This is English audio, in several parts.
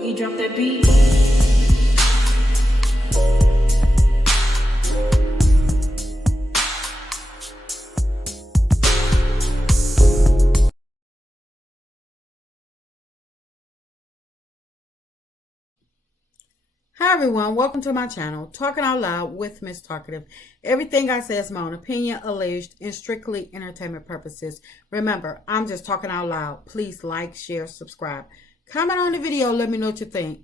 Boogie, drop that beat. Hi everyone, welcome to my channel, Talking Out Loud with Miss Talkative. Everything I say is my own opinion, alleged, and strictly entertainment purposes. Remember, I'm just talking out loud. Please like, share, subscribe. Comment on the video, let me know what you think.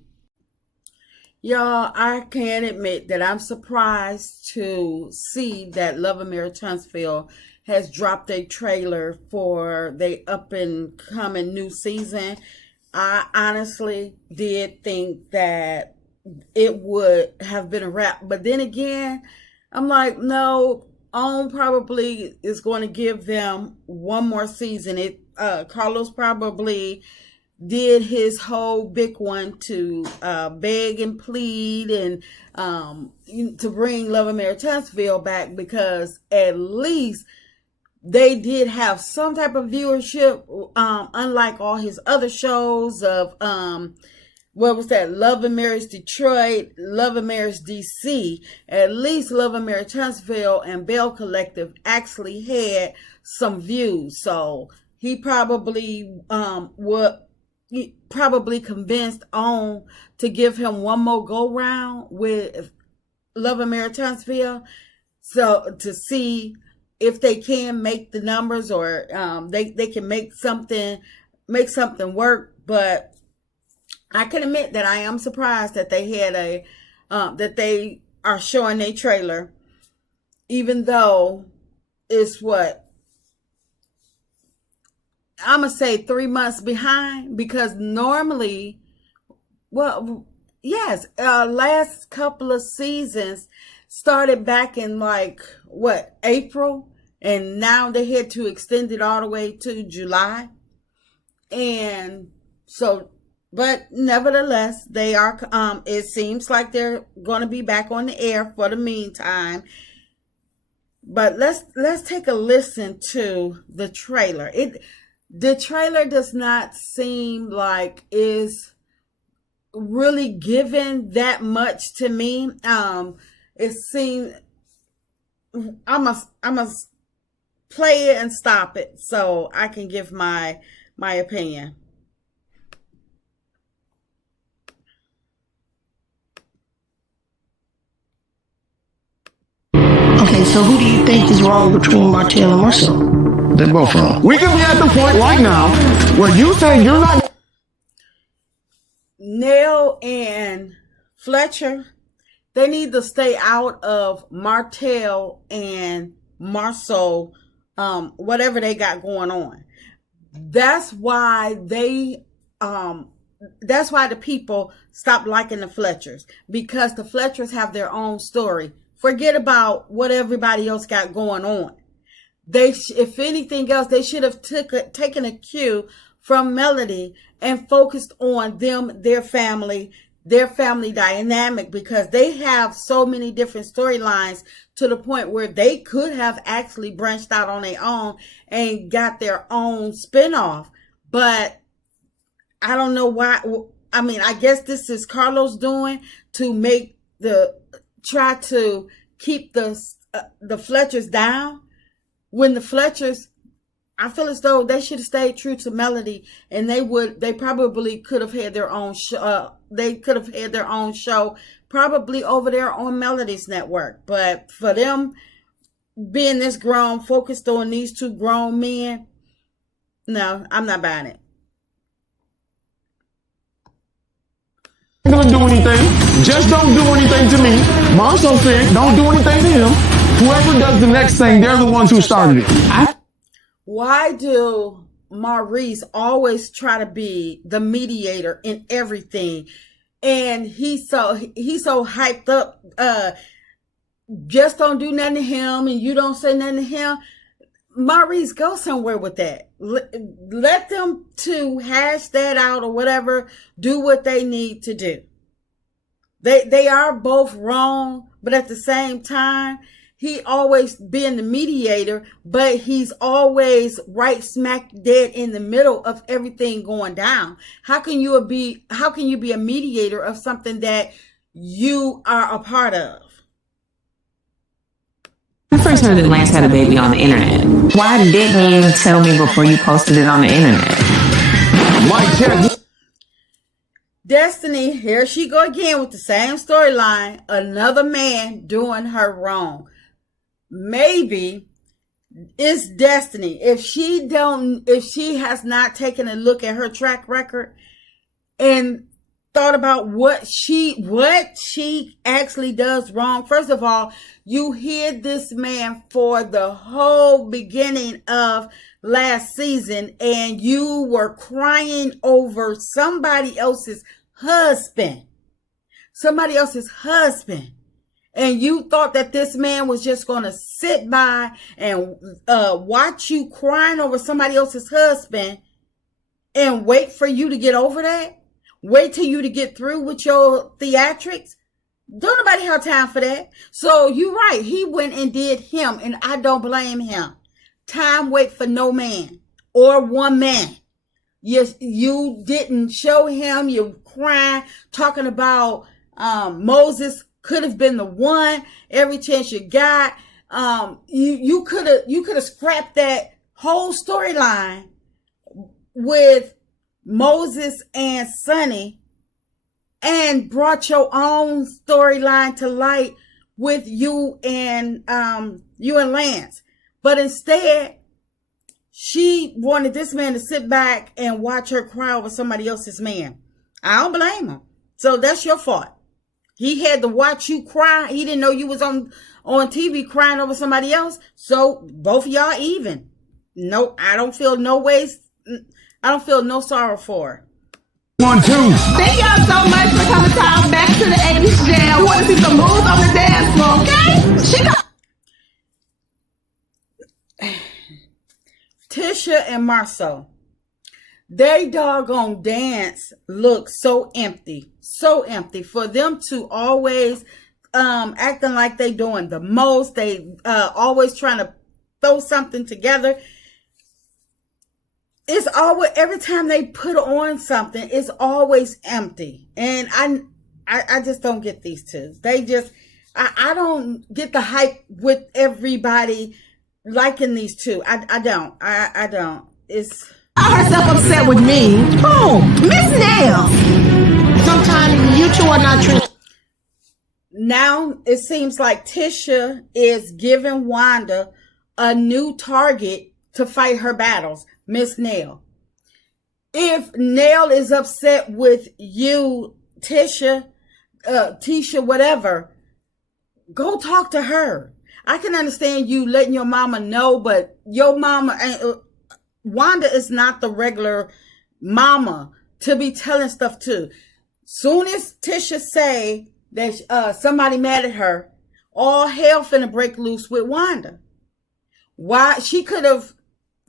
Y'all, I can admit that I'm surprised to see that Love and Marriage Huntsville has dropped a trailer for the up and coming new season. I honestly did think that it would have been a wrap, but then again, I'm like, no, OWN probably is going to give them one more season. Carlos probably did his whole big one to beg and plead and to bring Love and Marriage Huntsville back, because at least they did have some type of viewership, unlike all his other shows of what was that? Love and Marriage Detroit, Love and Marriage DC. At least Love and Marriage Huntsville and Bell Collective actually had some views. So he probably convinced OWN to give him one more go round with Love and Marriage Huntsville, so to see if they can make the numbers, or they can make something work. But I can admit that I am surprised that they had that they are showing a trailer, even though it's I'm going to say 3 months behind, because normally, last couple of seasons started back in April, and now they had to extend it all the way to July. And so, but nevertheless, they are, it seems like they're going to be back on the air for the meantime. But let's take a listen to the trailer. The trailer does not seem like is really given that much to me. It seems I must play it and stop it so I can give my opinion. Okay, so who do you think is wrong between Martell and Marcel? They're both wrong. We can be at the point right now where you say you're not. Nell and Fletcher, they need to stay out of Martell and Marcel, whatever they got going on. That's why that's why the people stopped liking the Fletchers, because the Fletchers have their own story. Forget about what everybody else got going on. If anything else, they should have taken a cue from Melody and focused on them, their family dynamic, because they have so many different storylines to the point where they could have actually branched out on their own and got their own spinoff. But I don't know why. I mean, I guess this is Carlos doing to try to keep the Fletchers down, when the Fletchers, I feel as though they should have stayed true to Melody, and they probably could have had their own show. They could have had their own show probably over there on Melody's network. But for them being this grown, focused on these two grown men, no, I'm not buying it. Gonna do anything. Just don't do anything to me. Marcel said, don't do anything to him. Whoever does the next thing, they're the ones who started it. Why do Maurice always try to be the mediator in everything? And he's so hyped up. Just don't do nothing to him, and you don't say nothing to him. Maurice, go somewhere with that. Let them two hash that out or whatever. Do what they need to do. They are both wrong, but at the same time, he always being the mediator, but he's always right smack dead in the middle of everything going down. How can you be a mediator of something that you are a part of? I first heard that Lance had a baby on the internet. Why didn't you tell me before you posted it on the internet? Mike check. Destiny, here she go again with the same storyline. Another man doing her wrong. Maybe it's Destiny. If she has not taken a look at her track record and thought about what she actually does wrong. First of all, you hid this man for the whole beginning of last season, and you were crying over somebody else's husband. And you thought that this man was just going to sit by and watch you crying over somebody else's husband and wait for you to get over that? Wait till you to get through with your theatrics? Don't nobody have time for that. So you're right. He went and did him, and I don't blame him. Time wait for no man or one man. Yes, you didn't show him. You're crying, talking about Moses could have been the one. Every chance you got, you could have scrapped that whole storyline with Moses and Sonny and brought your own storyline to light with you and Lance. But instead, she wanted this man to sit back and watch her cry over somebody else's man. I don't blame him. So that's your fault. He had to watch you cry. He didn't know you was on TV crying over somebody else. So both of y'all even. No, I don't feel no sorrow for her. 1, 2. Thank y'all so much for coming to our Back to the 80s jam. Want to see some moves on the dance floor, okay? Tisha and Marcel, they doggone dance looks so empty. So empty. For them to always acting like they doing the most. They always trying to throw something together. It's always, every time they put on something, it's always empty. And I just don't get these two. They just, I don't get the hype with everybody liking these two. I don't. It's Herself upset with me. Who? Miss Nail. Sometimes you two are not true. now it seems like Tisha is giving Wanda a new target to fight her battles, Miss Nail. If Nail is upset with you, Tisha, whatever, go talk to her. I can understand you letting your mama know, but your mama, Wanda is not the regular mama to be telling stuff to. Soon as Tisha say that somebody mad at her, all hell finna break loose with Wanda. Why? She could have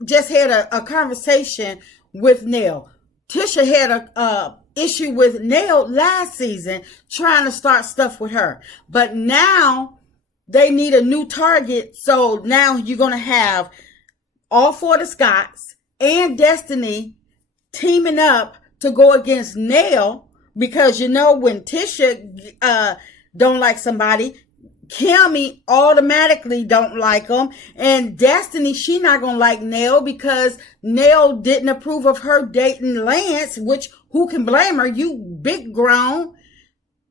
just had a conversation with Nail. Tisha had a issue with Nail last season, trying to start stuff with her. But now they need a new target. So now you're going to have all four of the Scotts and Destiny teaming up to go against Nail. Because, you know, when Tisha don't like somebody, Kimmy automatically don't like them. And Destiny, she not going to like Nail because Nail didn't approve of her dating Lance, which who can blame her? You big grown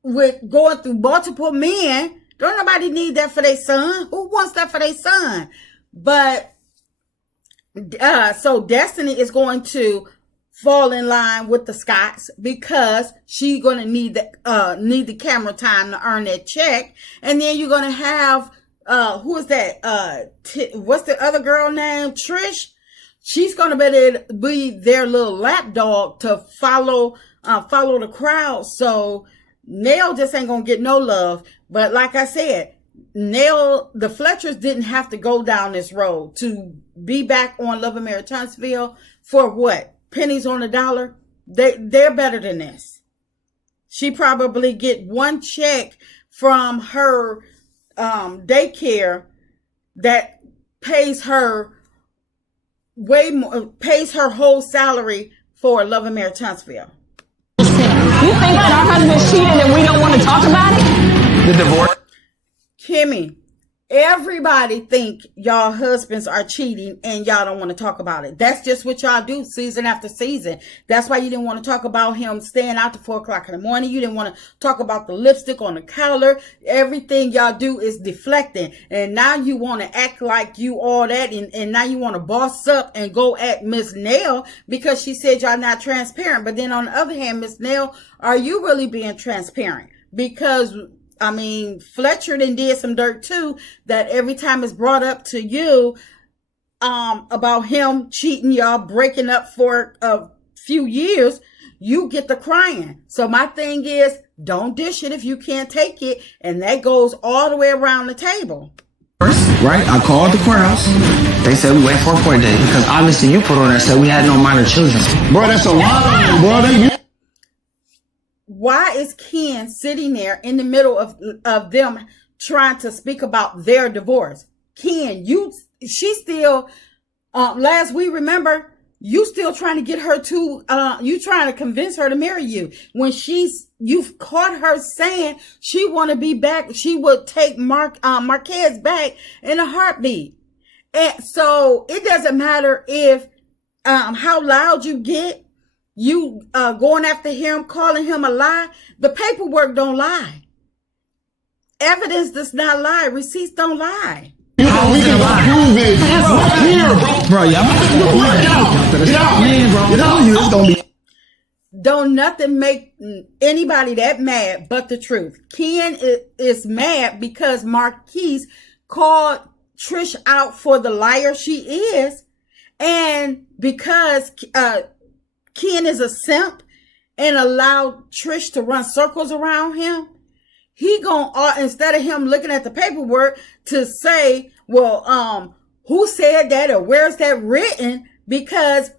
with going through multiple men. Don't nobody need that for their son. Who wants that for their son? But so Destiny is going to fall in line with the Scotts because she's going to need the camera time to earn that check. And then you're going to have, who is that? What's the other girl name? Trish. She's going to be their little lapdog to follow the crowd. So Nail just ain't going to get no love. But like I said, Nail, the Fletchers didn't have to go down this road to be back on Love and Marriage Huntsville for what? Pennies on the dollar. They're better than this. She probably get one check from her daycare that pays her way more, pays her whole salary for Love and Marriage Huntsville. You think that our husband's cheating and we don't want to talk about it? The divorce. Kimmy, everybody think y'all husbands are cheating and y'all don't want to talk about it. That's just what y'all do season after season. That's why you didn't want to talk about him staying out to 4 o'clock in the morning. You didn't want to talk about the lipstick on the collar. Everything y'all do is deflecting. And now you want to act like you all that. And now you want to boss up and go at Miss Nell because she said y'all not transparent. But then on the other hand, Miss Nell, are you really being transparent? Because I mean, Fletcher did some dirt too, that every time it's brought up to you, about him cheating, y'all breaking up for a few years, you get the crying. So my thing is, don't dish it if you can't take it. And that goes all the way around the table. Right? I called the courthouse. They said we wait for a court date because obviously you put on there said we had no minor children. Bro, that's a lot, bro. Why is Ken sitting there in the middle of them trying to speak about their divorce? Ken, she still, last we remember, you still trying to get her to, you trying to convince her to marry you. When you've caught her saying she want to be back, she would take Marquez back in a heartbeat. And so it doesn't matter if, how loud you get, you going after him, calling him a lie. The paperwork don't lie. Evidence does not lie. Receipts don't lie. How we can prove it right here, bro. Don't nothing make anybody that mad but the truth. Ken is mad because Marquise called Trish out for the liar she is, and because Ken is a simp and allowed Trish to run circles around him, he instead of him looking at the paperwork to say, well, who said that or where's that written? Because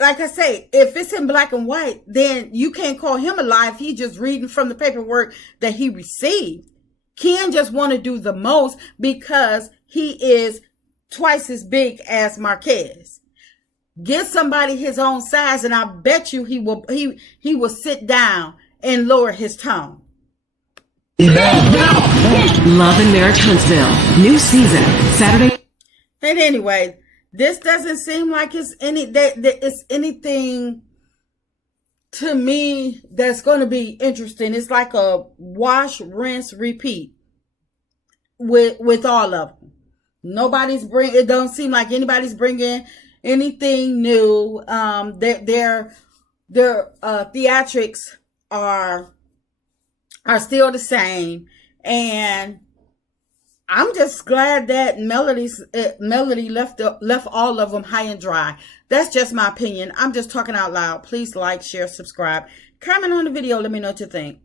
like I say, if it's in black and white, then you can't call him a lie if he's just reading from the paperwork that he received. Ken just want to do the most because he is twice as big as Marquez. Get somebody his own size, and I bet you he will sit down and lower his tone. Love and Marriage Huntsville, new season, Saturday. And anyway, this doesn't seem like it's anything to me that's going to be interesting. It's like a wash, rinse, repeat with all of them. It don't seem like anybody's bringing anything new. Their theatrics are still the same, and I'm just glad that Melody left all of them high and dry. That's just my opinion. I'm just talking out loud. Please like, share, subscribe, comment on the video. Let me know what you think.